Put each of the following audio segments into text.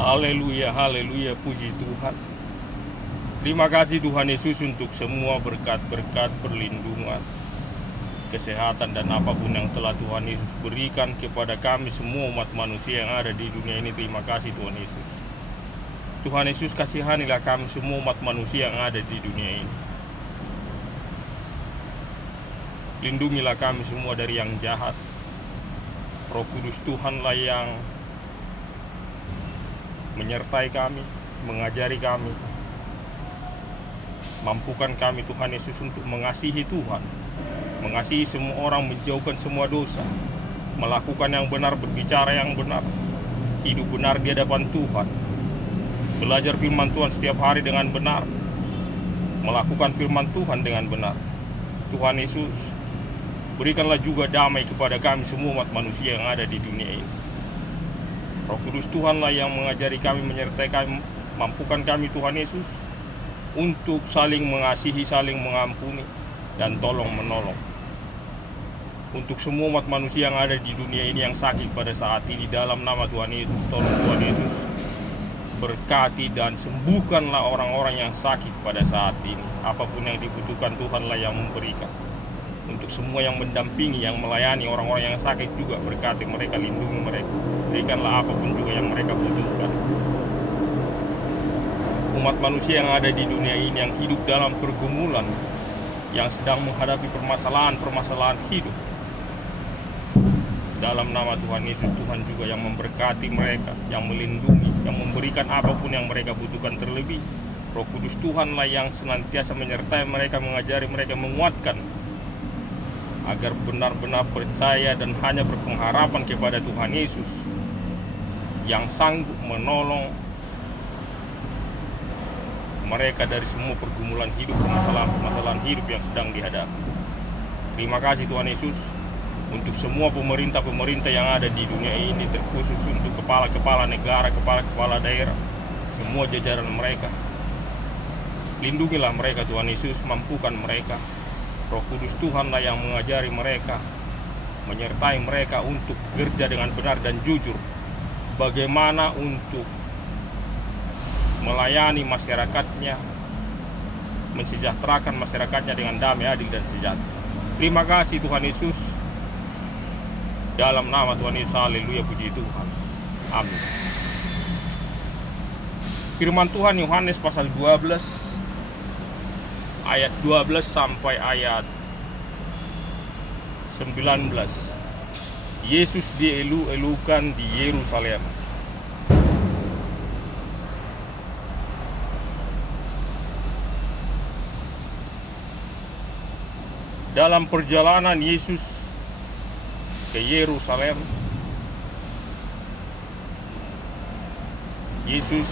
Haleluya, haleluya, puji Tuhan. Terima kasih Tuhan Yesus untuk semua berkat-berkat, perlindungan, kesehatan, dan apapun yang telah Tuhan Yesus berikan kepada kami semua umat manusia yang ada di dunia ini. Terima kasih Tuhan Yesus. Tuhan Yesus, kasihanilah kami semua umat manusia yang ada di dunia ini. Lindungilah kami semua dari yang jahat. Roh Kudus Tuhanlah yang menyertai kami, mengajari kami, mampukan kami Tuhan Yesus untuk mengasihi Tuhan, mengasihi semua orang, menjauhkan semua dosa, melakukan yang benar, berbicara yang benar, hidup benar di hadapan Tuhan, belajar firman Tuhan setiap hari dengan benar, melakukan firman Tuhan dengan benar. Tuhan Yesus, berikanlah juga damai kepada kami semua umat manusia yang ada di dunia ini. Roh Kudus Tuhanlah yang mengajari kami, menyertai kami, mampukan kami Tuhan Yesus untuk saling mengasihi, saling mengampuni, dan tolong menolong. Untuk semua umat manusia yang ada di dunia ini yang sakit pada saat ini, dalam nama Tuhan Yesus, tolong Tuhan Yesus berkati dan sembuhkanlah orang-orang yang sakit pada saat ini. Apapun yang dibutuhkan Tuhanlah yang memberikan. Untuk semua yang mendampingi, yang melayani orang-orang yang sakit juga, berkati mereka, lindungi mereka, berikanlah apapun juga yang mereka butuhkan. Umat manusia yang ada di dunia ini yang hidup dalam pergumulan, yang sedang menghadapi permasalahan hidup, dalam nama Tuhan Yesus, Tuhan juga yang memberkati mereka, yang melindungi, yang memberikan apapun yang mereka butuhkan. Terlebih Roh Kudus Tuhanlah yang senantiasa menyertai mereka, mengajari mereka, menguatkan agar benar-benar percaya dan hanya berpengharapan kepada Tuhan Yesus yang sanggup menolong mereka dari semua pergumulan hidup, permasalahan hidup yang sedang dihadapi. Terima kasih Tuhan Yesus untuk semua pemerintah yang ada di dunia ini, terkhusus untuk kepala-kepala negara, kepala-kepala daerah, semua jajaran mereka. Lindungilah mereka Tuhan Yesus, mampukan mereka. Roh Kudus Tuhanlah yang mengajari mereka, menyertai mereka untuk bekerja dengan benar dan jujur, bagaimana untuk melayani masyarakatnya, mensejahterakan masyarakatnya dengan damai, adil, dan sejahtera. Terima kasih Tuhan Yesus, dalam nama Tuhan Yesus, haleluya, puji Tuhan, amin. Firman Tuhan Yohanes pasal 12 ayat 12 sampai ayat 19. Yesus dielu-elukan di Yerusalem. Dalam perjalanan Yesus ke Yerusalem, Yesus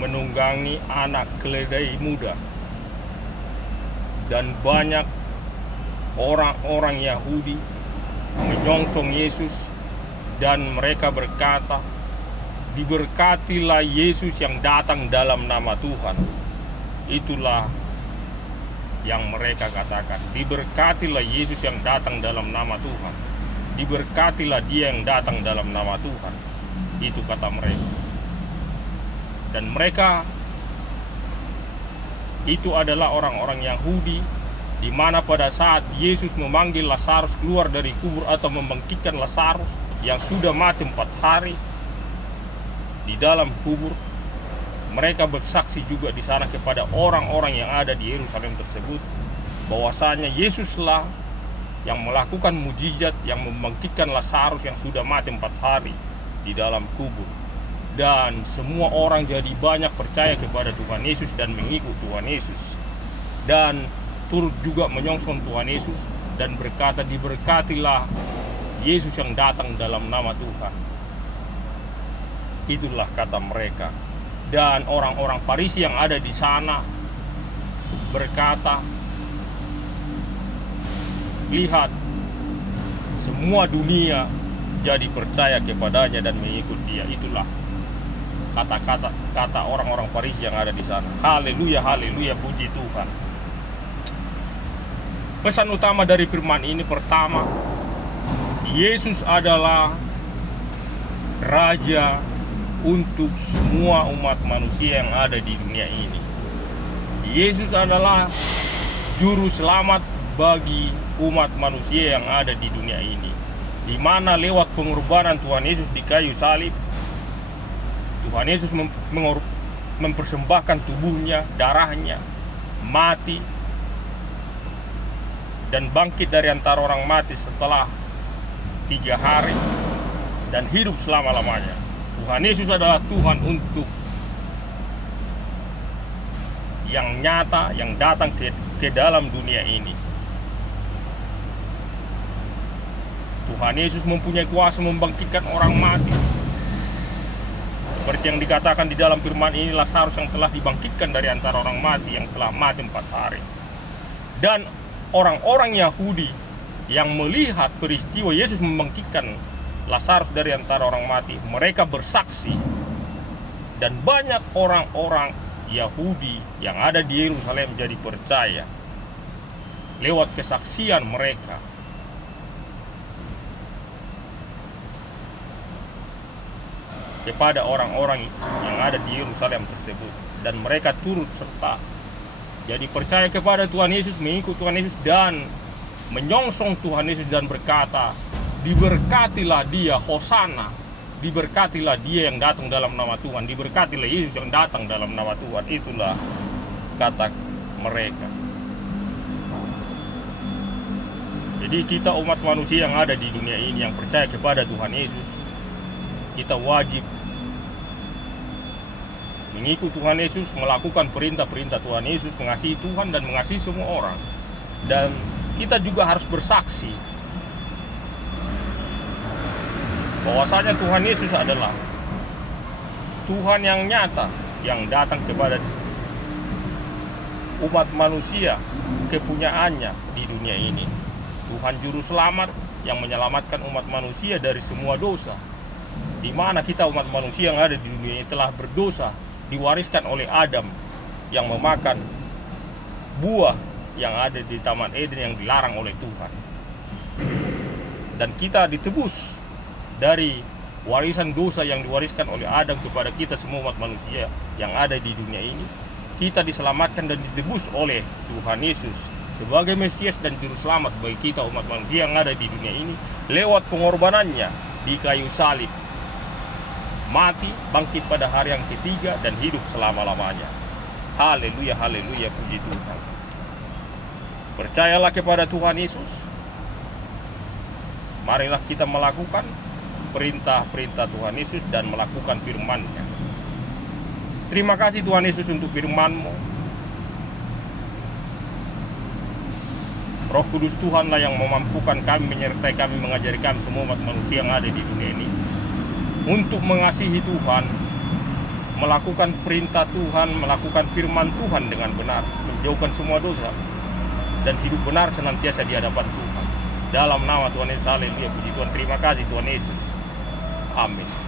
menunggangi anak keledai muda, dan banyak orang-orang Yahudi menyongsong Yesus, dan mereka berkata, "Diberkatilah Yesus yang datang dalam nama Tuhan." Itulah yang mereka katakan, "Diberkatilah Yesus yang datang dalam nama Tuhan. Diberkatilah Dia yang datang dalam nama Tuhan." Itu kata mereka. Dan mereka itu adalah orang-orang Yahudi, di mana pada saat Yesus memanggil Lazarus keluar dari kubur atau membangkitkan Lazarus yang sudah mati 4 hari di dalam kubur, mereka bersaksi juga di sana kepada orang-orang yang ada di Yerusalem tersebut, bahwasanya Yesuslah yang melakukan mujizat, yang membangkitkan Lazarus yang sudah mati 4 hari di dalam kubur. Dan semua orang jadi banyak percaya kepada Tuhan Yesus dan mengikut Tuhan Yesus, dan turut juga menyongsong Tuhan Yesus dan berkata, "Diberkatilah Yesus yang datang dalam nama Tuhan." Itulah kata mereka. Dan orang-orang Farisi yang ada di sana berkata, "Lihat, semua dunia jadi percaya kepadanya dan mengikut Dia." Itulah kata orang-orang Farisi yang ada di sana. Haleluya, haleluya, puji Tuhan. Pesan utama dari firman ini, pertama, Yesus adalah Raja untuk semua umat manusia yang ada di dunia ini. Yesus adalah juru selamat bagi umat manusia yang ada di dunia ini, di mana lewat pengorbanan Tuhan Yesus di kayu salib, Tuhan Yesus mempersembahkan tubuhnya, darahnya, mati dan bangkit dari antara orang mati setelah 3 hari dan hidup selama-lamanya. Tuhan Yesus adalah Tuhan untuk yang nyata, yang datang ke dalam dunia ini. Tuhan Yesus mempunyai kuasa membangkitkan orang mati. Seperti yang dikatakan di dalam firman ini, Lazarus yang telah dibangkitkan dari antara orang mati, yang telah mati 4 hari. Dan orang-orang Yahudi yang melihat peristiwa Yesus membangkitkan Lazarus dari antara orang mati, mereka bersaksi. Dan banyak orang-orang Yahudi yang ada di Yerusalem jadi percaya lewat kesaksian mereka. Kepada orang-orang yang ada di Yerusalem tersebut, dan mereka turut serta jadi percaya kepada Tuhan Yesus, mengikut Tuhan Yesus dan menyongsong Tuhan Yesus dan berkata, diberkatilah dia, Hosana, diberkatilah dia yang datang dalam nama Tuhan, diberkatilah Yesus yang datang dalam nama Tuhan. Itulah kata mereka. Jadi kita umat manusia yang ada di dunia ini yang percaya kepada Tuhan Yesus, kita wajib mengikuti Tuhan Yesus, melakukan perintah-perintah Tuhan Yesus, mengasihi Tuhan dan mengasihi semua orang. Dan kita juga harus bersaksi bahwasanya Tuhan Yesus adalah Tuhan yang nyata, yang datang kepada umat manusia, kepunyaannya di dunia ini. Tuhan Juru Selamat yang menyelamatkan umat manusia dari semua dosa, di mana kita umat manusia yang ada di dunia ini telah berdosa, diwariskan oleh Adam yang memakan buah yang ada di Taman Eden yang dilarang oleh Tuhan. Dan kita ditebus dari warisan dosa yang diwariskan oleh Adam kepada kita semua umat manusia yang ada di dunia ini. Kita diselamatkan dan ditebus oleh Tuhan Yesus sebagai Mesias dan Juru Selamat bagi kita umat manusia yang ada di dunia ini lewat pengorbanannya di kayu salib, mati, bangkit pada hari yang ketiga dan hidup selama-lamanya. Haleluya, haleluya, puji Tuhan. Percayalah kepada Tuhan Yesus. Marilah kita melakukan perintah-perintah Tuhan Yesus dan melakukan firman-Nya. Terima kasih Tuhan Yesus untuk firman-Mu. Roh Kudus Tuhanlah yang memampukan kami, menyertai kami, mengajari kami semua umat manusia yang ada di dunia ini untuk mengasihi Tuhan, melakukan perintah Tuhan, melakukan firman Tuhan dengan benar, menjauhkan semua dosa, dan hidup benar senantiasa di hadapan Tuhan. Dalam nama Tuhan Yesus, haleluya, puji Tuhan. Terima kasih Tuhan Yesus. Amin.